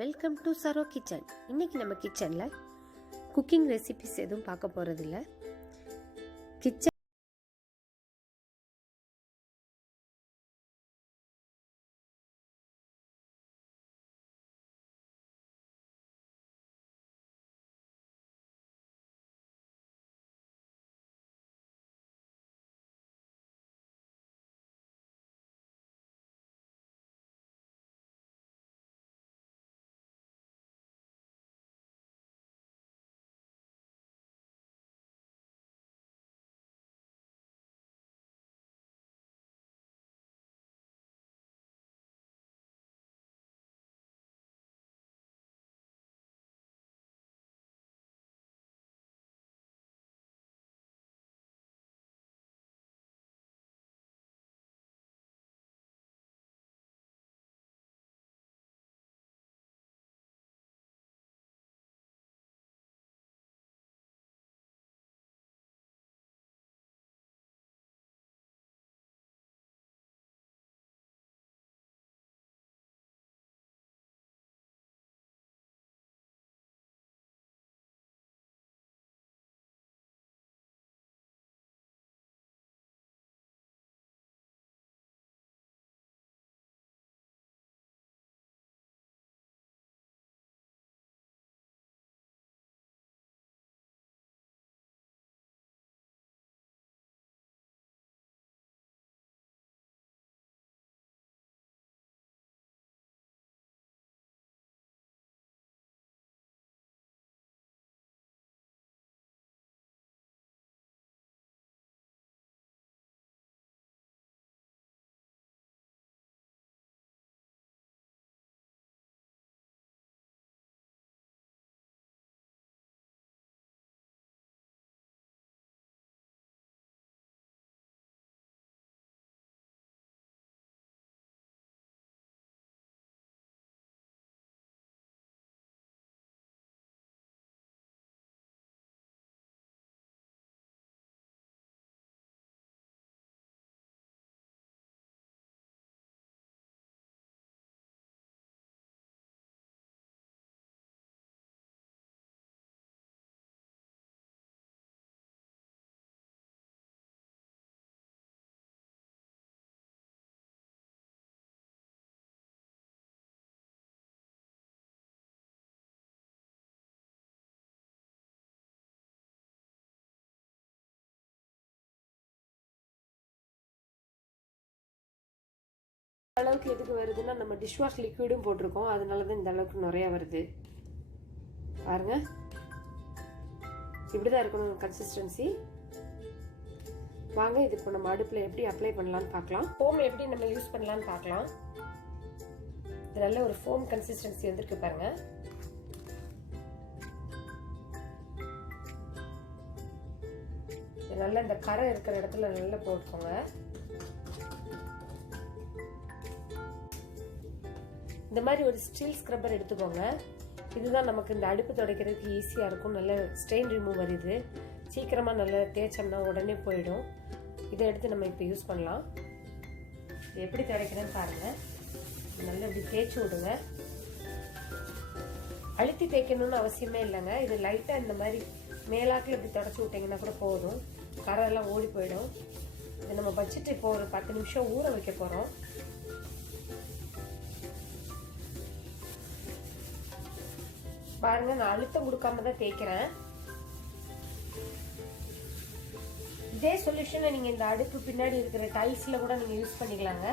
Welcome to Saro kitchen. இன்னைக்கு நம்ம கிச்சனில் குக்கிங் ரெசிபிஸ் எதுவும் பார்க்க போகிறதில்ல. கிச்சன் அளவுக்கு எதுக்கு வருதுன்னா நம்ம டிஷ் வாஷ் லிக்விடும் போட்டிருக்கோம், அதனால தான் இந்த அளவுக்கு நிறைய வருது. பாருங்க, இப்படிதான் இருக்கணும் கன்சிஸ்டன்சி. வாங்க இது இப்போ நம்ம அடுப்புல எப்படி அப்ளை பண்ணலாம்னு பார்க்கலாம். ஃபோம் எப்படி நம்ம யூஸ் பண்ணலாம்னு பார்க்கலாம். இது நல்ல ஒரு ஃபோம் கன்சிஸ்டன்சி வந்திருக்கு பாருங்க. இது நல்லா இந்த கரை இருக்கிற இடத்துல நல்லா போட்டுக்கோங்க. இந்த மாதிரி ஒரு ஸ்டீல் ஸ்க்ரப்பர் எடுத்துக்கோங்க. இதுதான் நமக்கு இந்த அடுப்பு துடைக்கிறதுக்கு ஈஸியாக இருக்கும். நல்ல ஸ்டெயின் ரிமூவ் வருது. சீக்கிரமாக நல்லா தேய்ச்சோம்னா உடனே போயிடும். இதை எடுத்து நம்ம இப்போ யூஸ் பண்ணலாம். இது எப்படி துடைக்கிறேன்னு பாருங்கள். நல்லா இப்படி தேய்ச்சி விடுங்க. அழுத்தி தேய்க்கணும்னு அவசியமே இல்லைங்க. இது லைட்டாக இந்த மாதிரி மேலாக்கில் இப்படி தொடச்சி விட்டிங்கன்னா கூட போதும். கரெல்லாம் ஓடி போயிடும். இது நம்ம வச்சுட்டு இப்போ ஒரு 10 நிமிஷம் ஊற வைக்க போகிறோம். பாருங்க, நான் அழுத்தம் கொடுக்காம தான் தேய்க்கிறேன். இதே சொல்யூஷனை நீங்க இந்த அடுப்பு பின்னாடி இருக்கிற டைல்ஸ்ல கூட நீங்க யூஸ் பண்ணிக்கலாங்க.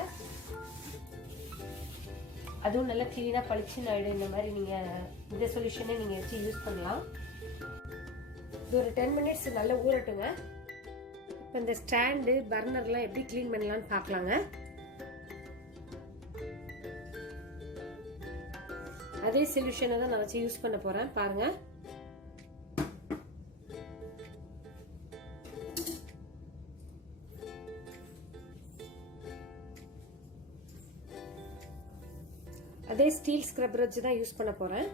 அதுவும் நல்லா கிளீனா பளிச்சுன்னு ஆயிடும். இந்த மாதிரி நீங்க இந்த சொல்யூஷனை நீங்க வச்சு யூஸ் பண்ணலாம். இது ஒரு 10 மினிட்ஸ் நல்லா ஊறட்டுங்க. இப்போ இந்த ஸ்டாண்டு பர்னர்லாம் எப்படி கிளீன் பண்ணலாம்னு பார்க்கலாங்க. அதே சொல்யூஷனை தான் நான் வச்சு யூஸ் பண்ண போறேன். பாருங்க, அதே ஸ்டீல் ஸ்க்ரப்பர் வச்சு தான் யூஸ் பண்ண போறேன்.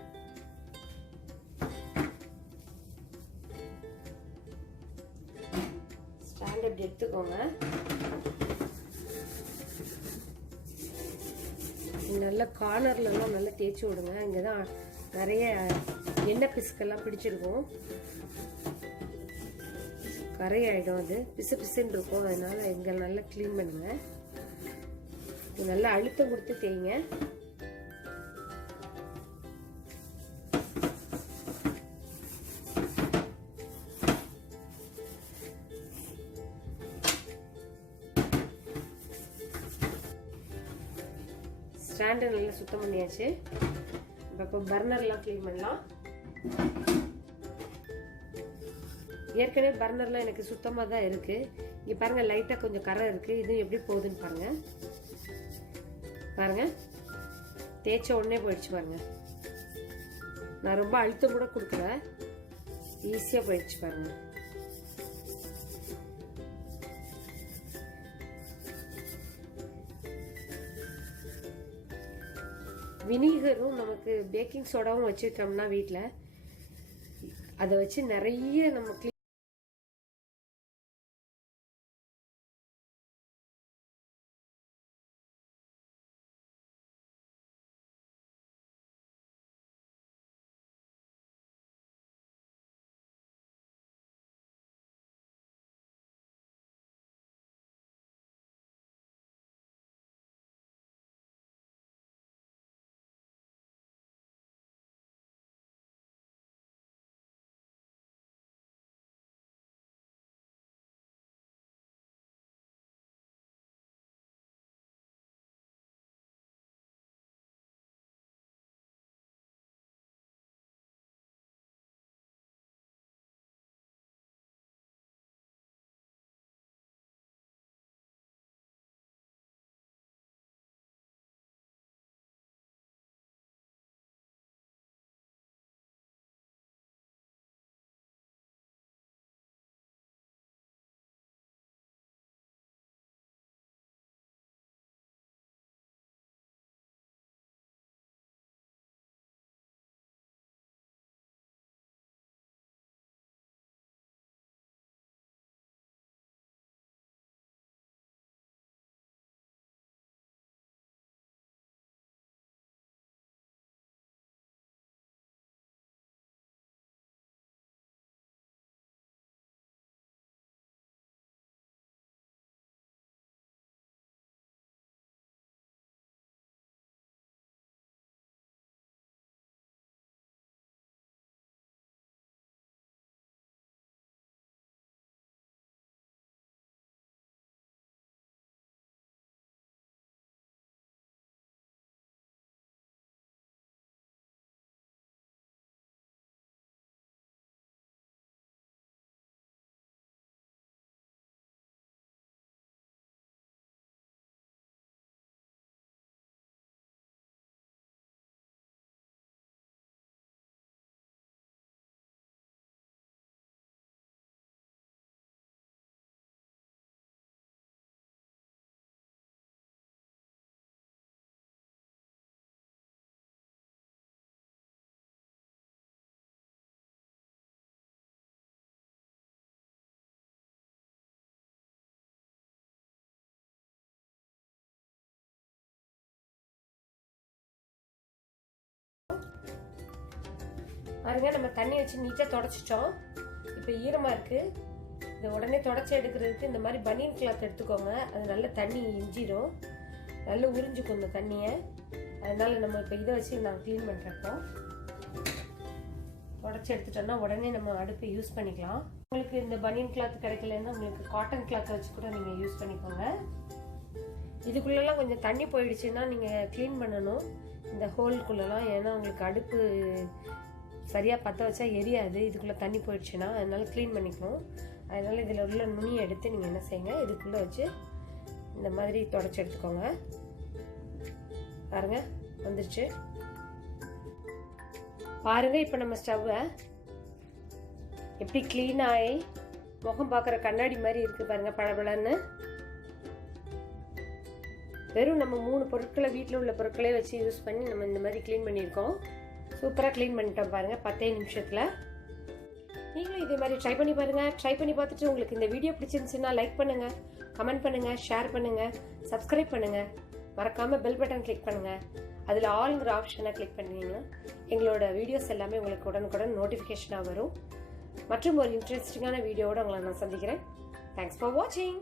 ஸ்டாண்ட் இப்படி எடுத்துக்கோங்க. நல்ல நல்லா கார்னர்லலாம் நல்லா தேய்ச்சி விடுங்க. இங்கே தான் நிறைய எண்ணெய் பிசுக்கெல்லாம் பிடிச்சிருக்கும், கரையாயிடும், அது பிசு பிசுன்னு இருக்கும். அதனால இங்கே நல்லா க்ளீன் பண்ணுங்க. நல்லா அழுத்தம் கொடுத்து தேய்ங்க. ஸ்டாண்டை நல்லா சுத்தம் பண்ணியாச்சு. இப்போ பர்னர்லாம் க்ளீன் பண்ணலாம். ஏற்கனவே பர்னர்லாம் எனக்கு சுத்தமாக தான் இருக்குது. இங்கே பாருங்கள், லைட்டாக கொஞ்சம் கரை இருக்குது. இது எப்படி போகுதுன்னு பாருங்கள். பாருங்கள், தேய்ச்ச உடனே போயிடுச்சு பாருங்கள். நான் ரொம்ப அழுத்தம் கூட கொடுக்கல, ஈஸியாக போயிடுச்சு பாருங்கள். வினிகரும் நமக்கு பேக்கிங் சோடாவும் வச்சுருக்கோம்னா வீட்டில், அதை வச்சு நிறைய நம்ம பாருங்க, நம்ம தண்ணி வச்சு நீட்டாக தொடச்சிட்டோம். இப்போ ஈரமாக இருக்குது. இதை உடனே தொடச்சி எடுக்கிறதுக்கு இந்த மாதிரி பனியன் கிளாத் எடுத்துக்கோங்க. அது நல்ல தண்ணி இஞ்சிடும், நல்லா உறிஞ்சிக்கும் இந்த தண்ணியை. அதனால நம்ம இப்போ இதை வச்சு நான் க்ளீன் பண்ணுறப்போ தொடச்சி எடுத்துட்டோம்னா உடனே நம்ம அடுப்பு யூஸ் பண்ணிக்கலாம். உங்களுக்கு இந்த பனியன் கிளாத் கிடைக்கலன்னா உங்களுக்கு காட்டன் கிளாத் வச்சு கூட நீங்கள் யூஸ் பண்ணிக்கோங்க. இதுக்குள்ளெல்லாம் கொஞ்சம் தண்ணி போயிடுச்சுன்னா நீங்கள் க்ளீன் பண்ணணும் இந்த ஹோல்குள்ளெல்லாம். ஏன்னா உங்களுக்கு அடுப்பு சரியாக பற்ற வச்சா எரியாது, இதுக்குள்ளே தண்ணி போயிடுச்சுன்னா. அதனால க்ளீன் பண்ணிக்கணும். அதனால் இதில் உள்ள நுனியை எடுத்து நீங்கள் என்ன செய்யுங்க, இதுக்குள்ளே வச்சு இந்த மாதிரி தொடச்சி எடுத்துக்கோங்க. பாருங்கள், வந்துருச்சு பாருங்கள். இப்போ நம்ம ஸ்டவ்வை எப்படி க்ளீன் ஆகி முகம் பார்க்குற கண்ணாடி மாதிரி இருக்குது பாருங்கள், பளபளன்னு. வெறும் நம்ம 3 பொருட்களை, வீட்டில் உள்ள பொருட்களே வச்சு யூஸ் பண்ணி நம்ம இந்த மாதிரி க்ளீன் பண்ணியிருக்கோம். சூப்பராக க்ளீன் பண்ணிட்டோம் பாருங்கள் 10 நிமிஷத்தில். நீங்களும் இதே மாதிரி ட்ரை பண்ணி பாருங்கள். ட்ரை பண்ணி பார்த்துட்டு உங்களுக்கு இந்த வீடியோ பிடிச்சிருந்துச்சுன்னா லைக் பண்ணுங்கள், கமெண்ட் பண்ணுங்கள், ஷேர் பண்ணுங்கள், சப்ஸ்கிரைப் பண்ணுங்கள். மறக்காமல் பெல் பட்டன் கிளிக் பண்ணுங்கள். அதில் ஆல்ங்கிற ஆப்ஷனை கிளிக் பண்ணிங்கன்னா எங்களோட வீடியோஸ் எல்லாமே உங்களுக்கு உடனுக்குடன் நோட்டிஃபிகேஷனாக வரும். மற்றும் ஒரு இன்ட்ரெஸ்டிங்கான வீடியோவோட உங்களை நான் சந்திக்கிறேன். தேங்க்ஸ் ஃபார் வாட்சிங்.